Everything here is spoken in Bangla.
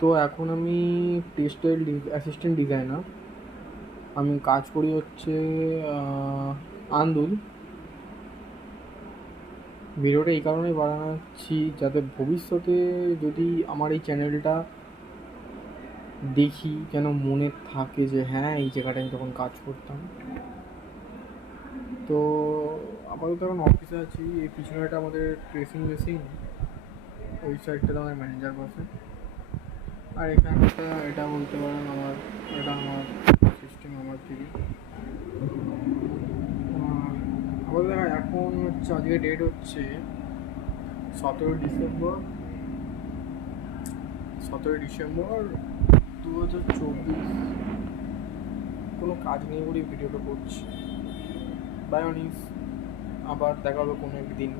তো এখন আমি টেক্সটাইল অ্যাসিস্ট্যান্ট ডিজাইনার। আমি কাজ করি হচ্ছে আন্দুল। ভিডিওটা এই কারণেই বানাচ্ছি যাতে ভবিষ্যতে যদি আমার এই চ্যানেলটা দেখি যেন মনে থাকে যে হ্যাঁ এই জায়গাটায় আমি তখন কাজ করতাম। তো আপাতত এখন অফিসে আছি। এই পিছনেটা আমাদের ড্রেসিং মেশিন, ওই সাইডটাতে আমার ম্যানেজার বসে। আর এখানটা এটা বলতে পারেন আমার, এটা আমার সিস্টেম, আমার দিকে। আপাতত এখন হচ্ছে, আজকে ডেট হচ্ছে 17 ডিসেম্বর, 2024। কোনো কাজ নেই বলেই ভিডিওটা করছি। বাই অনিস, আবার দেখা হবে কোনো একদিন।